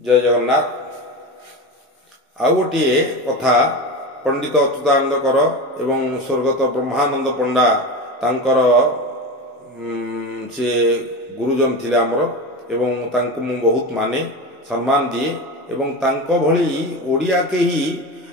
जय जगन्नाथ। आउ गोटे कथा पंडित अच्युतानंद कर एवं स्वर्गत ब्रह्मानंद पंडा तांकर से गुरुजन थिले आमर एवं तांको मु बहुत माने सम्मान दिए एवं तांको भली ओडिया केही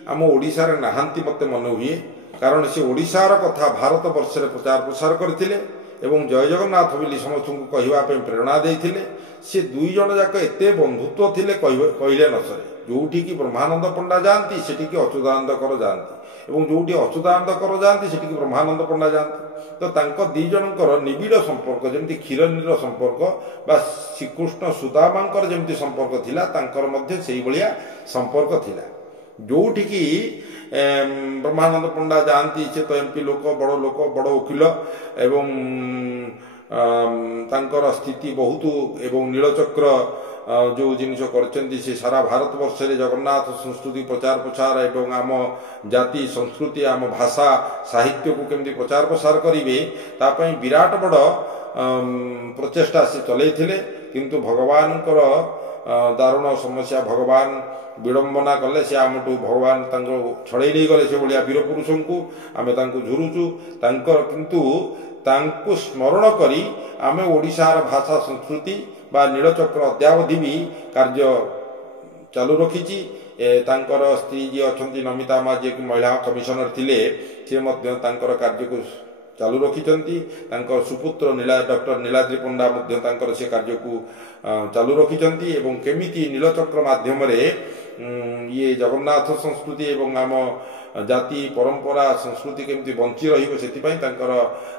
आम ओडिशा रे नाहांती मते मन हुए कारण से ओडिशार कथा भारत वर्ष रे प्रचार प्रसार करथिले एवं जय जगन्नाथ बोली समस्त को कहवा प्रेरणा देइथिले। से दुई जन जाक एते बंधुत्व थिले कहले न सरे। जोठी की ब्रह्मानंद पंडा जानती सेठी की अच्युतानंद कर जानती एवं जोठी अच्युतानंद कर जानती सेठी की ब्रह्मानंद पंडा जानती। तो तांको दी जनकर निबिड़ संपर्क जेमती क्षीरनीर संपर्क बा श्रीकृष्ण सुदामांकर जेमती संपर्क थिला तांकर मध्य सेही भलिया संपर्क थिला। जोठी की ब्रह्मानंद पंडा जानती से तो एमपी लोक बड़ बड़ वकिल एवं तांकर स्थिति बहुत एवं नीलचक्र जो जिनिस करचंती से सारा भारत वर्ष रे जगन्नाथ संस्कृति प्रचार प्रसार एवं आम जाति संस्कृति आम भाषा साहित्य को केमती प्रचार प्रसार करिवे तापई विराट बड़ प्रचेष्टा से चलैथिले। किंतु भगवानकर दारुण समस्या भगवान विडंबना कले से आमठू भगवान छड़े नहीं गले से भाया वीर पुरुष को आम झुरुचु तांकर किंतु तांको स्मरण करी आमे ओडिशार भाषा संस्कृति बा नीलचक्र अद्यावधि भी कार्य चालू रखी। तांकर स्त्री जी अच्छा नमिता मा जी महिला कमिशनर थिले से मध्य तांकर कार्य को चालू रखिचंती। तांकर सुपुत्र डॉक्टर नीलाद्री पंडा मध्य तांकर से कार्य को चालू रखिचंती एवं केमिति नीलचक्र माध्यम रे ये जगन्नाथ संस्कृति एवं आम जाति परंपरा संस्कृति केमती बंची रहिबो सेतिपई तांकर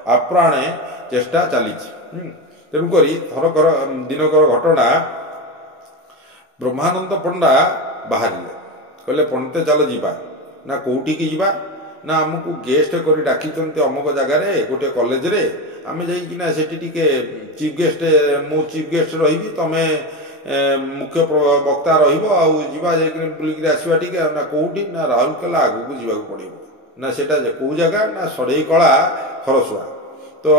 आप्राणे चेष्टा चलीछि। तेणुकरी थरकर दिनकर घटना ब्रह्मानंद पंडा बाहरिले कहले पंडित चल जीवा ना कोठी की जीवा ना आमको गेस्ट करी डाकिचंते अमुक जगार गोटे कॉलेज रे आमे जाइकिना सेठी टिके चीफ गेस्ट मो चीफ गेस्ट रहिबी तमे मुख्य वक्ता रहिबो आउ जीवा जाइकिना बुलिक आसीबा टिके ना कोठी ना राउरकेला आगु को जीवा पड़िबो ना सेटा को जगह ना सड़ई कला खरसुआ। तो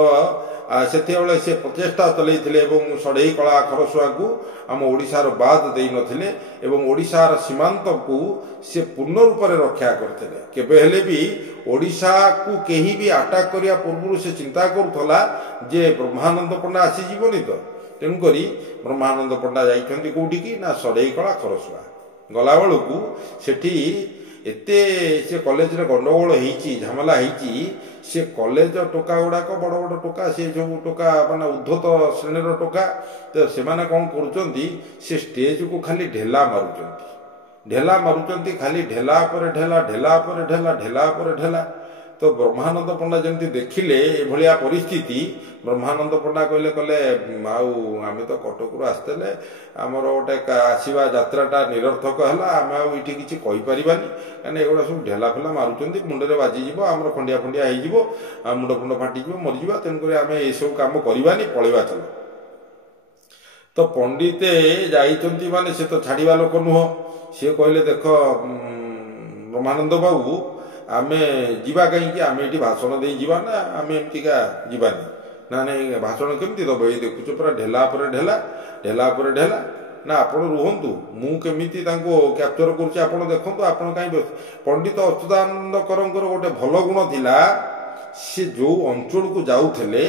सेतेबेले से प्रचेष्टा चलैथिले एवं सड़ई कला खरसुआ को आम ओडिशार बाद देई नथिले एवं ओडिशार सीमांत को से पूर्ण रूप से रक्षा करथिले। केबे हेले भी ओडिशा को केही भी अटैक करिया पूर्व से चिंता करूथला जे ब्रह्मानंद पंडा आसी जीवनी तो तेणुकरी ब्रह्मानंद पंडा जाइछन्ति कोठी की ना सड़ई कला खरसुआ गला बेलू सेठी एते से कॉलेज रे गंडगोल होईची झमेला होईची से कॉलेज टोका गुड़ाक बड़ बड़ टोका से जो टोका माने उद्धत श्रेणीर टोका तो से माने कौन करुचंती से स्टेज को खाली ढेला मारुचंती खाली ढेला पर ढेला ढेला पर ढेला ढेला पर ढेला। तो ब्रह्मानंद पंडा जमती देखिले एभलिया परिस्थिति ब्रह्मानंद पंडा कहले कहले आउ आमे तो कटक आसते आमर गोटे आसवा यात्राटा निरर्थक है आम आठी किसी कहीपरानी कहीं एगुड़ा सब ढेला फेला मारुंट मुंडे बाजिज आमर खंडिया खंडिया हो मुंड फुंड फाटिज मरीज तेणुक आम ये सब कम करवानी पलैया चल। तो पंडिते जाइंट माने से तो छाड़ा लोक नुह सी कहले देख ब्रह्मानंद बाबू आमे जीवा कहीं आमे ये भाषण दे जीवा ना आमे एमतीका जीवानी ना नहीं भाषण केमती दब ये देखुच पूरा ढेला पर ढेला ढेला पर ढेला ना आपण रुहतु मु केमिति तांको कैप्चर करुच्ची आपण देखंतु आपण कहीं पंडित अच्युतानंद करंकर गोटे भल गुण थिला से जो अंचल को जाउथले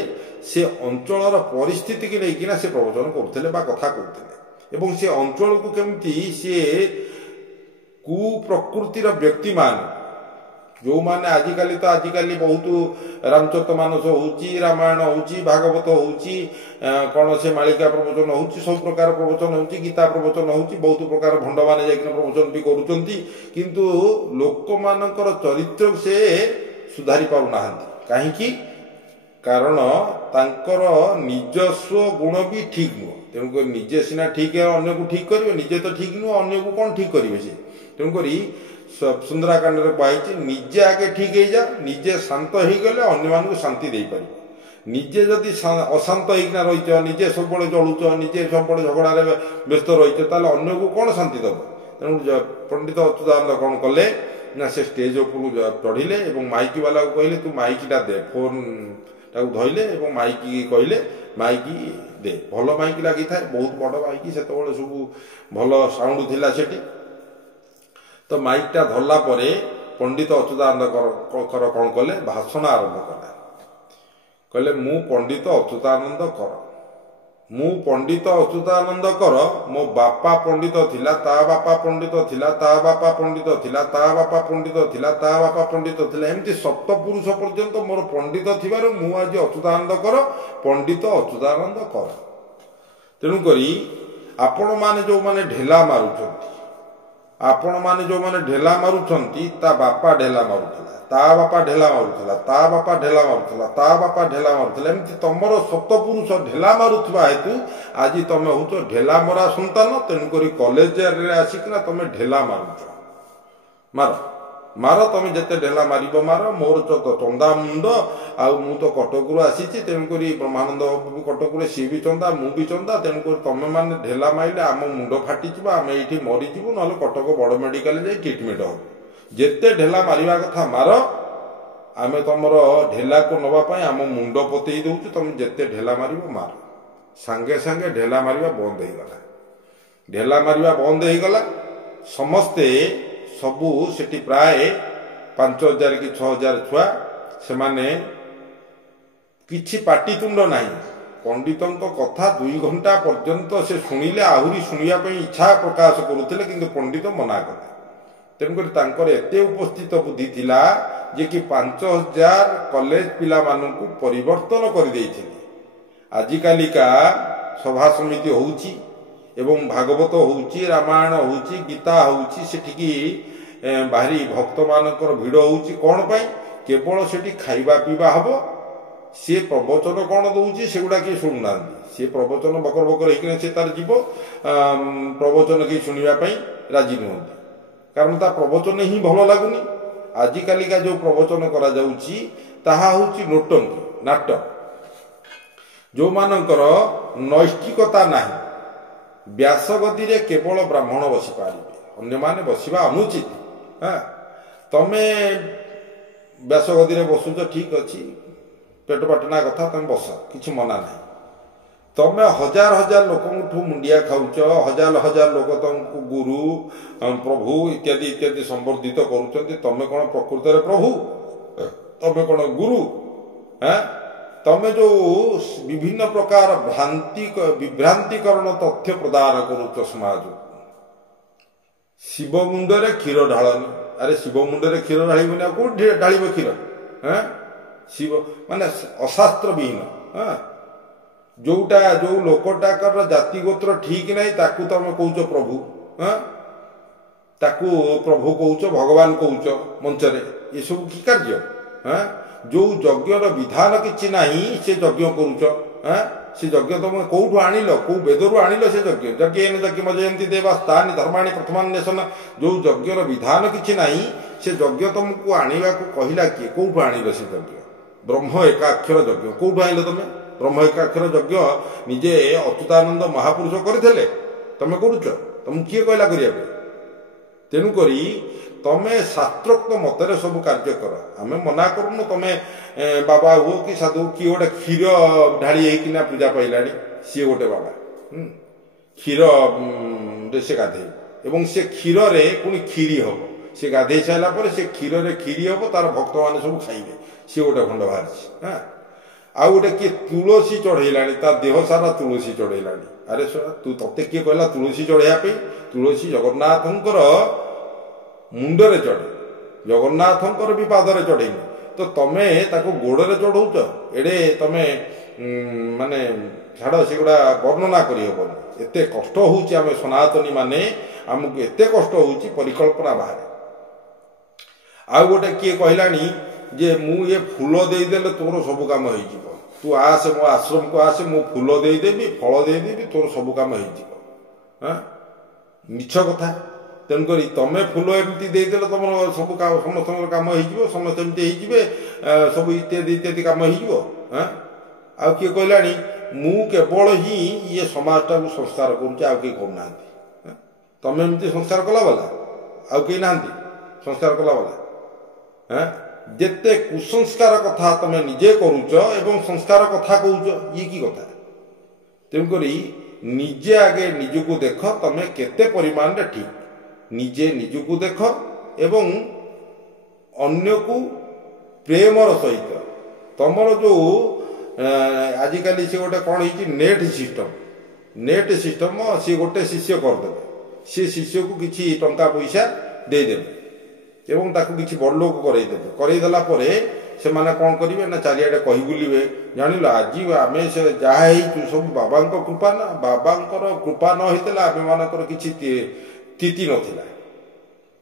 से अंचलर परिस्थिति की लेकिना से प्रवचन करथले बा कथा करथले एवं से अंचल को केमिति से कुप्रकृतिर व्यक्ति मान जो माने आजिकाली तो आजिकाली बहुत रामचरित मानस होउची रामायण होउची भागवत होउची कौन से मालिका प्रवचन होउची सब प्रकार प्रवचन होउची गीता प्रवचन होउची बहुत प्रकार भंड माने जाइकिना प्रवचन भी करूचंती किंतु लोक मानकर चरित्र से सुधारी पारु नाहंती काहेकि कारण तांकर निजस्व गुण भी ठीक नुह तेणुक निजे सिना ठीक है अन्य को ठीक करिवे निजे तो ठीक नुह अन्य को कौन ठीक करिवे से तेणुकरी सुंदराकांड कही निजे आगे ठीक हो जा निजे शांत हो गले अन्य शांति दे पार निजे जदि अशांत होना रही निजे सब जलुच निजे सब झगड़ा व्यस्त रही अन्य को कौन शांति दब। तेणु पंडित अच्युतानंद कौन कले ना से स्टेज उपर चढ़िले माइकी वाला को कहले तू माइकीटा दे फोन धरले माइकी कहले माइकी ଦେ। ଭଲ ମାଇକ୍ ଲାଗିଥାଏ, ବହୁତ ବଡ଼ ମାଇକ୍, ସେତେବେଳେ ସବୁ ଭଲ ସାଉଣ୍ଡ ଥିଲା ସେଠି। ତ ମାଇକ୍ଟା ଧରିଲା ପରେ ପଣ୍ଡିତ ଅଚ୍ୟୁତାନନ୍ଦ କର କ'ଣ କଲେ, ଭାଷଣ ଆରମ୍ଭ କଲେ। କହିଲେ, ମୁଁ ପଣ୍ଡିତ ଅଚ୍ୟୁତାନନ୍ଦ କର, ମୁଁ ପଣ୍ଡିତ ଅଚ୍ୟୁତାନନ୍ଦ କର, ମୋ ବାପା ପଣ୍ଡିତ ଥିଲା, ତା ବାପା ପଣ୍ଡିତ ଥିଲା, ତା ବାପା ପଣ୍ଡିତ ଥିଲା, ତା ବାପା ପଣ୍ଡିତ ଥିଲା, ତା ବାପା ପଣ୍ଡିତ ଥିଲା, ଏମିତି ସପ୍ତପୁରୁଷ ପର୍ଯ୍ୟନ୍ତ ମୋର ପଣ୍ଡିତ ଥିବାରୁ ମୁଁ ଆଜି ଅଚ୍ୟୁତାନନ୍ଦ କର, ପଣ୍ଡିତ ଅଚ୍ୟୁତାନନ୍ଦ କର। ତେଣୁକରି ଆପଣମାନେ ଯେଉଁମାନେ ଢେଲା ମାରୁଛନ୍ତି, ଆପଣମାନେ ଯେଉଁମାନେ ଢେଲା ମାରୁଛନ୍ତି, ତା ବାପା ଢେଲା ମାରୁଥିଲା, ତା ବାପା ଢେଲା ମାରୁଥିଲା, ତା ବାପା ଢେଲା ମାରୁଥିଲା, ତା ବାପା ଢେଲା ମାରୁଥିଲା, ଏମିତି ତମର ସପ୍ତପୁରୁଷ ଢେଲା ମାରୁଥିବା ହେତୁ ଆଜି ତମେ ହଉଛ ଢେଲା ମରା ସନ୍ତାନ। ତେଣୁକରି କଲେଜରେ ଆସିକିନା ତମେ ଢେଲା ମାରୁଛ। ମାର ମାର, ତମେ ଯେତେ ଢେଲା ମାରିବ ମାର, ମୋର ତ ଚନ୍ଦା ମୁଣ୍ଡ, ଆଉ ମୁଁ ତ କଟକରୁ ଆସିଛି, ତେଣୁକରି ବ୍ରହ୍ମାନନ୍ଦ ବାବୁ କଟକରେ, ସିଏ ବି ଚନ୍ଦା, ମୁଁ ବି ଚନ୍ଦା, ତେଣୁକରି ତମେ ମାନେ ଢେଲା ମାରିଲେ ଆମ ମୁଣ୍ଡ ଫାଟିଯିବ, ଆମେ ଏଇଠି ମରିଯିବୁ, ନହେଲେ କଟକ ବଡ଼ ମେଡ଼ିକାଲ ଯାଇ ଟ୍ରିଟମେଣ୍ଟ ହବ। ଯେତେ ଢେଲା ମାରିବା କଥା ମାର, ଆମେ ତମର ଢେଲାକୁ ନେବା ପାଇଁ ଆମ ମୁଣ୍ଡ ପତେଇ ଦେଉଛୁ, ତମେ ଯେତେ ଢେଲା ମାରିବ ମାର। ସାଙ୍ଗେ ସାଙ୍ଗେ ଢେଲା ମାରିବା ବନ୍ଦ ହେଇଗଲା। ଢେଲା ମାରିବା ବନ୍ଦ ହେଇଗଲା। ସମସ୍ତେ ସବୁ ସେଠି ପ୍ରାୟ 5,000 କି 6,000 ଛୁଆ, ସେମାନେ କିଛି ପାଟିତୁଣ୍ଡ ନାହିଁ। ପଣ୍ଡିତଙ୍କ କଥା 2 ଘଣ୍ଟା ପର୍ଯ୍ୟନ୍ତ ସେ ଶୁଣିଲେ, ଆହୁରି ଶୁଣିବା ପାଇଁ ଇଚ୍ଛା ପ୍ରକାଶ କରୁଥିଲେ, କିନ୍ତୁ ପଣ୍ଡିତ ମନା କଲେ। ତେଣୁକରି ତାଙ୍କର ଏତେ ଉପସ୍ଥିତ ବୁଦ୍ଧି ଥିଲା ଯେ କି 5,000 କଲେଜ ପିଲାମାନଙ୍କୁ ପରିବର୍ତ୍ତନ କରିଦେଇଥିଲେ। ଆଜିକାଲିକା ସଭା ସମିତି ହେଉଛି ଏବଂ ଭାଗବତ ହେଉଛି, ରାମାୟଣ ହେଉଛି, ଗୀତା ହେଉଛି, ସେଠିକି ଭାରି ଭକ୍ତମାନଙ୍କର ଭିଡ଼ ହେଉଛି। କ'ଣ ପାଇଁ? କେବଳ ସେଠି ଖାଇବା ପିଇବା ହେବ। ସିଏ ପ୍ରବଚନ କ'ଣ ଦେଉଛି ସେଗୁଡ଼ା କିଏ ଶୁଣୁନାହାନ୍ତି। ସିଏ ପ୍ରବଚନ ବକର ବକର ହେଇକିନା ସେ ତାର ଯିବ, ପ୍ରବଚନ କେହି ଶୁଣିବା ପାଇଁ ରାଜି ନୁହନ୍ତି, କାରଣ ତା ପ୍ରବଚନ ହିଁ ଭଲ ଲାଗୁନି। ଆଜିକାଲିକା ଯେଉଁ ପ୍ରବଚନ କରାଯାଉଛି ତାହା ହେଉଛି ନୋଟଙ୍କି, ନାଟ। ଯେଉଁମାନଙ୍କର ନୈଷ୍ଠିକତା ନାହିଁ, ବ୍ୟାସଗଦିରେ କେବଳ ବ୍ରାହ୍ମଣ ବସିପାରିବେ, ଅନ୍ୟମାନେ ବସିବା ଅନୁଚିତ। ତମେ ବ୍ୟାସଗଦିରେ ବସୁଛ, ଠିକ୍ ଅଛି, ପେଟ ପାଟଣା କଥା, ତମେ ବସ, କିଛି ମନା ନାହିଁ। ତମେ ହଜାର ହଜାର ଲୋକଙ୍କଠୁ ମୁଣ୍ଡିଆ ଖାଉଛ, ହଜାର ହଜାର ଲୋକ ତମକୁ ଗୁରୁ, ପ୍ରଭୁ ଇତ୍ୟାଦି ଇତ୍ୟାଦି ସମ୍ବର୍ଦ୍ଧିତ କରୁଛନ୍ତି। ତମେ କ'ଣ ପ୍ରକୃତରେ ପ୍ରଭୁ? ତମେ କ'ଣ ଗୁରୁ? ତମେ ଯେଉଁ ବିଭିନ୍ନ ପ୍ରକାର ବିଭ୍ରାନ୍ତିକରଣ ତଥ୍ୟ ପ୍ରଦାନ କରୁଛ ସମାଜକୁ। ଶିବ ମୁଣ୍ଡରେ କ୍ଷୀର ଢାଳନି। ଆରେ ଶିବ ମୁଣ୍ଡରେ କ୍ଷୀର ଢାଳିବନି ଆଉ କୋଉଠି ଢାଳିବ କ୍ଷୀର? ଶିବ ମାନେ ଅଶାସ୍ତ୍ର ବିହୀନ। ଯେଉଁ ଲୋକଟାଙ୍କର ଜାତି ଗୋତ୍ର ଠିକ ନାହିଁ, ତାକୁ ତମେ କହୁଛ ପ୍ରଭୁ। ତାକୁ ପ୍ରଭୁ କହୁଛ, ଭଗବାନ କହୁଛ ମଞ୍ଚରେ। ଏସବୁ କି କାର୍ଯ୍ୟ? ଯେଉଁ ଯଜ୍ଞର ବିଧାନ କିଛି ନାହିଁ ସେ ଯଜ୍ଞ କରୁଛ। ସେ ଯଜ୍ଞ ତମେ କୋଉଠୁ ଆଣିଲ? କୋଉ ବେଦରୁ ଆଣିଲ ସେ ଯଜ୍ଞ? ଯଜ୍ଞେନ ଯଜ୍ଞମଜୟନ୍ତି ଦେବା ସ୍ଥାନି ଧର୍ମାଣି ପ୍ରଥମାନ୍ୱେଷଣ। ଯେଉଁ ଯଜ୍ଞର ବିଧାନ କିଛି ନାହିଁ ସେ ଯଜ୍ଞ ତମକୁ ଆଣିବାକୁ କହିଲା କିଏ? କୋଉଠୁ ଆଣିଲ ସେ ଯଜ୍ଞ? ବ୍ରହ୍ମ ଏକାକ୍ଷର ଯଜ୍ଞ କୋଉଠୁ ଆଣିଲ ତମେ? ବ୍ରହ୍ମ ଏକାକ୍ଷର ଯଜ୍ଞ ନିଜେ ଅଚ୍ୟୁତାନନ୍ଦ ମହାପୁରୁଷ କରିଥିଲେ, ତମେ କରୁଛ? ତମକୁ କିଏ କହିଲା କରିବା ପାଇଁ? ତେଣୁକରି ତମେ ଶାସ୍ତ୍ରୋକ୍ତ ମତରେ ସବୁ କାର୍ଯ୍ୟ କର। ଆମେ ମନା କରୁନୁ ତମେ ବାବା ହୁଅ କି ସାଧୁ, କିଏ ଗୋଟେ କ୍ଷୀର ଢାଳି ହେଇକିନା ପୂଜା ପାଇଲାଣି, ସିଏ ଗୋଟେ ବାବା। କ୍ଷୀରରେ ସେ ଗାଧେଇବ ଏବଂ ସେ କ୍ଷୀରରେ ପୁଣି କ୍ଷୀରି ହବ। ସେ ଗାଧେଇ ସାରିଲା ପରେ ସେ କ୍ଷୀରରେ କ୍ଷୀରି ହବ, ତାର ଭକ୍ତମାନେ ସବୁ ଖାଇବେ। ସିଏ ଗୋଟେ ଖଣ୍ଡ ବାହାରିଛି। ଆଉ ଗୋଟେ କିଏ ତୁଳସୀ ଚଢ଼େଇଲାଣି, ତା ଦେହ ସାରା ତୁଳସୀ ଚଢ଼େଇଲାଣି। ଆରେ ତତେ କିଏ କହିଲା ତୁଳସୀ ଚଢ଼େଇବା ପାଇଁ? ତୁଳସୀ ଜଗନ୍ନାଥଙ୍କର ମୁଣ୍ଡରେ ଚଢ଼େ, ଜଗନ୍ନାଥଙ୍କର ବି ପାଦରେ ଚଢ଼େଇନି, ତ ତମେ ତାକୁ ଗୋଡ଼ରେ ଚଢ଼ଉଛ। ଏଡ଼େ ତମେ ମାନେ ଛାଡ଼, ସେଗୁଡ଼ା ବର୍ଣ୍ଣନା କରିହେବନି। ଏତେ କଷ୍ଟ ହେଉଛି, ଆମେ ସନାତନୀ ମାନେ ଆମକୁ ଏତେ କଷ୍ଟ ହେଉଛି ପରିକଳ୍ପନା ବାହାରେ। ଆଉ ଗୋଟେ କିଏ କହିଲାଣି ଯେ ମୁଁ ଏ ଫୁଲ ଦେଇଦେଲେ ତୋର ସବୁ କାମ ହେଇଯିବ, ତୁ ଆସେ ମୋ ଆଶ୍ରମକୁ ଆସେ, ମୁଁ ଫୁଲ ଦେଇଦେବି, ଫଳ ଦେଇଦେବି, ତୋର ସବୁ କାମ ହେଇଯିବ। ମିଛ କଥା। ତେଣୁକରି ତମେ ଫୁଲ ଏମିତି ଦେଇଦେଲେ ତମର ସବୁ ସମସ୍ତଙ୍କର କାମ ହେଇଯିବ, ସମସ୍ତେ ଏମିତି ହେଇଯିବେ, ସବୁ ଇତ୍ୟାଦି ଇତ୍ୟାଦି କାମ ହେଇଯିବ। ଆଉ କିଏ କହିଲାଣି ମୁଁ କେବଳ ହିଁ ଇଏ ସମାଜଟାକୁ ସଂସ୍କାର କରୁଛି, ଆଉ କେହି କରୁନାହାନ୍ତି। ତମେ ଏମିତି ସଂସ୍କାର କଲା ବାଲା ଆଉ କେହି ନାହାନ୍ତି ସଂସ୍କାର କଲା ବାଲା। ଯେତେ କୁସଂସ୍କାର କଥା ତମେ ନିଜେ କରୁଛ ଏବଂ ସଂସ୍କାର କଥା କହୁଛ, ଇଏ କି କଥା? तेणुक निजे आगे निजको देख तमें केते परिमाण रे ठीक निजे निजको देख एवं अन्य को प्रेमर सहित तमर जो आजिकल सी गोटे कौन हो नेट सिस्टम सी गोटे शिष्य करदे सी शिष्य को किसी टंका पैसा देदेवे एवं ताकू किसी बड़ लोक करईदेला से माने कौन करेंगे ना चारिआडे कही बुलिबे जानिल आज आम से जहाँ सब बाबा कृपा ना बाबा कृपा न होता आम मानकर किसी तिथि नाला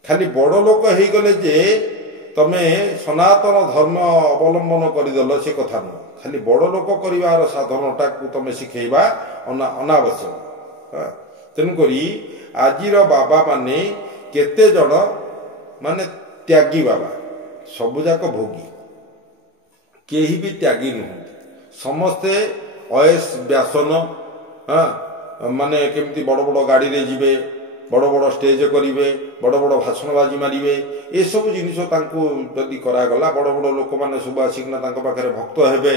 खाली बड़ लोक हो गले जे तमे सनातन धर्म अवलंबन करदेल से कथा नुह खाली बड़ लोक कर साधनटा को तमें शिखेबा अनावश्यक तेणुक आज बाबा माने केते जन माने त्यागी बाबा सबुजाक भोगी केही भी त्यागी नुहति समस्ते अयस व्यासन माने केमती बड़ बड़ गाड़ी रे जिबे बड़ बड़ स्टेज करिवे बड़ बड़ भाषणबाजी मारिवे ए सब जिनिस जदि करागला बड़ बड़ लोक मैंने सब आसिकना पाखे भक्त हेबे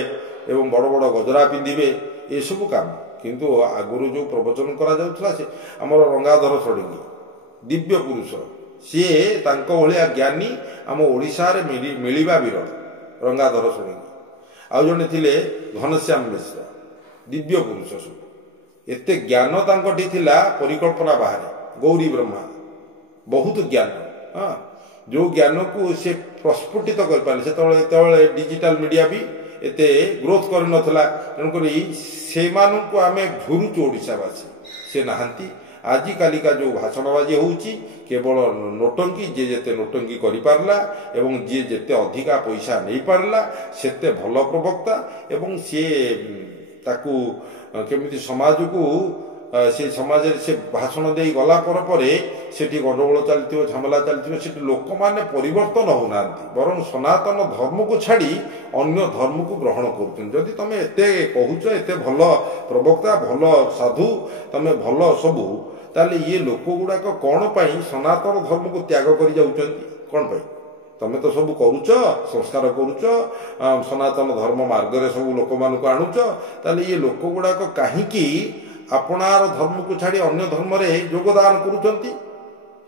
एवं बड़ बड़ गजरा पिंधिबे ए सब काम किंतु आगुरु जो प्रवचन करा जाउथला से हमर रंगाधर षडंगी दिव्य पुरुष सी तांको भलिया ज्ञानी आम ओडिशा रे मिलिबा विरल रंगाधर षडंगी आउ जने थिले घनश्याम मिश्र दिव्य पुरुष सब एते ज्ञान तांकोटी थिला परिकल्पना बाहर गौरी ब्रह्मा बहुत ज्ञान जो ज्ञान को से प्रस्फुटित कर पारे से डिजिटल मीडिया भी एते ग्रोथ कर नथला तेणुक से आम झुरुचु ओडिशावासी से नहांती आजि कालिका जो भाषणबाजी होउची केवल नोटंकी जे जेते नोटंकी करि पारला एवं जे जेते अधिका पैसा नहीं पारला सेते भल प्रवक्ता एवं से ताकू केमिति समाज को से समाज से भाषण दे गला पर सेठी गंडगोल चलती झमेला चलती से लोक माने परिवर्तन होना बरं सनातन धर्म को छाड़ी अन्य धर्म को ग्रहण कर तुम एते कहूच एते भल प्रवक्ता भल साधु तमें भल सबू ताले ये लोक गुड़ाक कौन पाई सनातन धर्म को त्याग कर जाउछंती कौन पाई तमें तो सब करुच संस्कार करुच सनातन धर्म मार्ग रे सब लोक मानक आणुच ताले ये लोक गुड़ाक काहींकी आपणार धर्म को छाड़ी अन्य धर्म रे योगदान करुचंती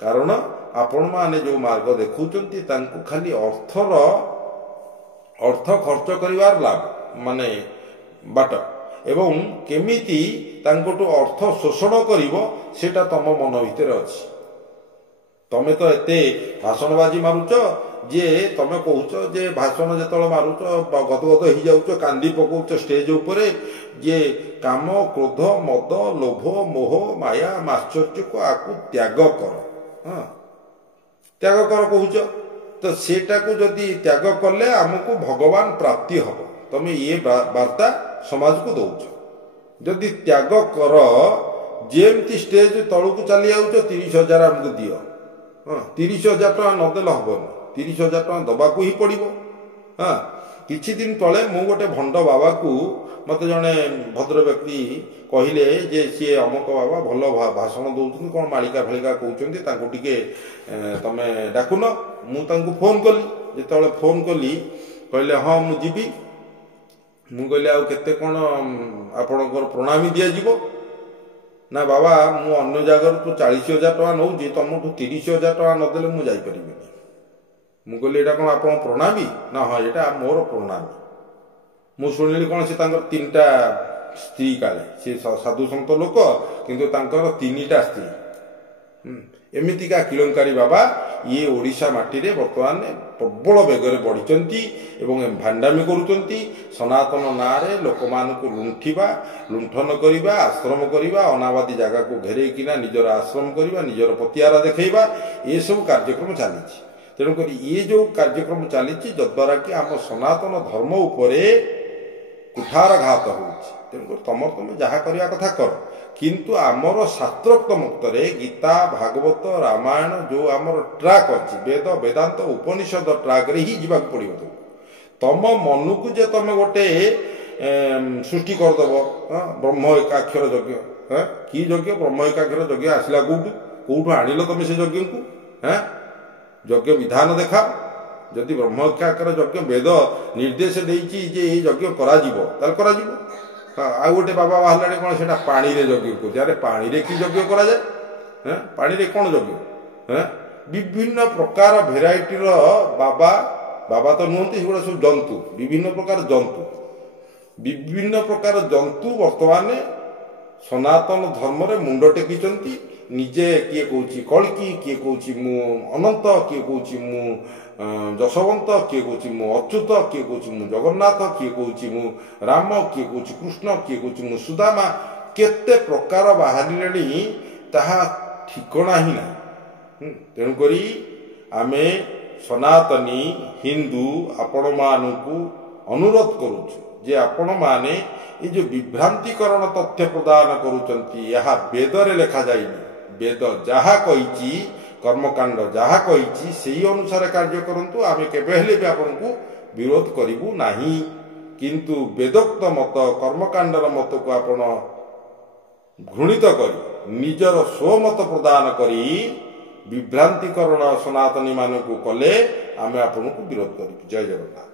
कारण आपण माने जो मार्ग देखुचंती तांको खाली अर्थ खर्च करिवार लाभ माने बाट एवं केमिति तांकोटो अर्थ शोषण करिवो सेटा तम मन भितर अछि तमे तो एते भाषणबाजी मारुच जे तमे कहूच जे भाषण जेतळ मारुच गदगद हो जाउच कांदी पकाउच स्टेज उपरे जे काम क्रोध मद लोभ मोह माया माश्चर्य को आकु त्याग कर त्याग कर कहूच तो सेटा को जदि त्याग कले आमको भगवान प्राप्ति हम तमे ये वार्ता समाज को दौच जदि त्याग कर जेमती स्टेज तलू चली जाऊच 30,000 आमको दियो 30,000 टका नदेल हबन 30,000 टका दबाकू ही पड़ो हाँ किछि दिन तले मु गोटे भंड बाबा को मत जड़े भद्र व्यक्ति कहले जे सी अमुक बाबा भल भाषण दौरान कौन मालिका फालिका कहते टिके तमें डाकुन मुझे फोन कली जिते फोन कली कहले हाँ मुझी मु कहली आउ केते कौन आपणकर प्रणामी दिज्व ना बाबा मु अन्य जगार तो 40,000 टका नौ तुमठू 30,000 टका नदेले मुझे जापरि मु कहली एटा कौन आप प्रणामी ना हाँ यहाँ मोर प्रणामी मु शुणिली कौन से 3टा स्त्री काले सी साधु सन्त लोक किंतु 3टा स्त्री एमितिका किलंकारी बाबा ये ओडिशा माटी रे वर्तमान प्रबल बेगर बढ़ी भांडामी करुचंती सनातन नारे लोक मानक लुंठिबा लुंठन करिबा आश्रम करिबा अनाबादी जगह को घेरेकिना निजर आश्रम करिबा निजर पतियारा देखैबा ये सब कार्यक्रम चली तेणुक ये जो कार्यक्रम चली जद्वारा कि आम सनातन धर्म उपरे कुठारघात हो तुम जहाँ करने कथा कर किंतु आमर शास्त्रोक्त मुक्तरे गीता भागवत रामायण जो आमर ट्राक अच्छी वेद वेदांत उपनिषद ट्राक रे ही जीवा पड़ो तम मन को जे तुम गोटे सृष्टि करदेव ब्रह्म एकाक्षर यज्ञ कि यज्ञ ब्रह्म एकाक्षर यज्ञ आसला कौटू आणिल तुम से यज्ञ को यज्ञ विधान देखा जदि ब्रह्म एकाक्षर यज्ञ वेद निर्देश देछि जे यज्ञ करा ହଁ ଆଉ ଗୋଟେ ବାବା ବାହାରିଲାଣି କ'ଣ ସେଟା ପାଣିରେ ଯଜ୍ଞ କରୁଛି। ଆରେ ପାଣିରେ କି ଯଜ୍ଞ କରାଯାଏ? ହଁ ପାଣିରେ କ'ଣ ଯଜ୍ଞ? ହଁ ବିଭିନ୍ନ ପ୍ରକାର ଭେରାଇଟିର ବାବା ବାବା ତ ନୁହନ୍ତି, ସେଗୁଡ଼ା ସବୁ ଜନ୍ତୁ, ବିଭିନ୍ନ ପ୍ରକାର ଜନ୍ତୁ ବର୍ତ୍ତମାନ ସନାତନ ଧର୍ମରେ ମୁଣ୍ଡ ଟେକିଛନ୍ତି। ନିଜେ କିଏ କହୁଛି କଳ୍କି, କିଏ କହୁଛି ମୁଁ ଅନନ୍ତ, କିଏ କହୁଛି ମୁଁ ଯଶବନ୍ତ, କିଏ କହୁଛି ମୁଁ ଅଚ୍ୟୁତ, କିଏ କହୁଛି ମୁଁ ଜଗନ୍ନାଥ, କିଏ କହୁଛି ମୁଁ ରାମ, କିଏ କହୁଛି କୃଷ୍ଣ, କିଏ କହୁଛି ମୁଁ ସୁଦାମା। କେତେ ପ୍ରକାର ବାହାରିଲେଣି ତାହା ଠିକଣା ହିଁ ନାହିଁ। ତେଣୁକରି ଆମେ ସନାତନୀ ହିନ୍ଦୁ ଆପଣମାନଙ୍କୁ ଅନୁରୋଧ କରୁଛୁ ଯେ ଆପଣମାନେ ଏ ଯେଉଁ ବିଭ୍ରାନ୍ତିକରଣ ତଥ୍ୟ ପ୍ରଦାନ କରୁଛନ୍ତି, ଏହା ବେଦରେ ଲେଖାଯାଇନି। ବେଦ ଯାହା କହିଛି, କର୍ମକାଣ୍ଡ ଯାହା କହିଛି ସେହି ଅନୁସାରେ କାର୍ଯ୍ୟ କରନ୍ତୁ। ଆମେ କେବେ ହେଲେ ବି ଆପଣଙ୍କୁ ବିରୋଧ କରିବୁ ନାହିଁ। କିନ୍ତୁ ବେଦୋକ୍ତ ମତ, କର୍ମକାଣ୍ଡର ମତକୁ ଆପଣ ଘୃଣିତ କରି ନିଜର ସ୍ୱମତ ପ୍ରଦାନ କରି ବିଭ୍ରାନ୍ତିକରଣ ସନାତନୀ ମାନଙ୍କୁ କଲେ ଆମେ ଆପଣଙ୍କୁ ବିରୋଧ କରିବୁ। ଜୟ ଜଗନ୍ନାଥ।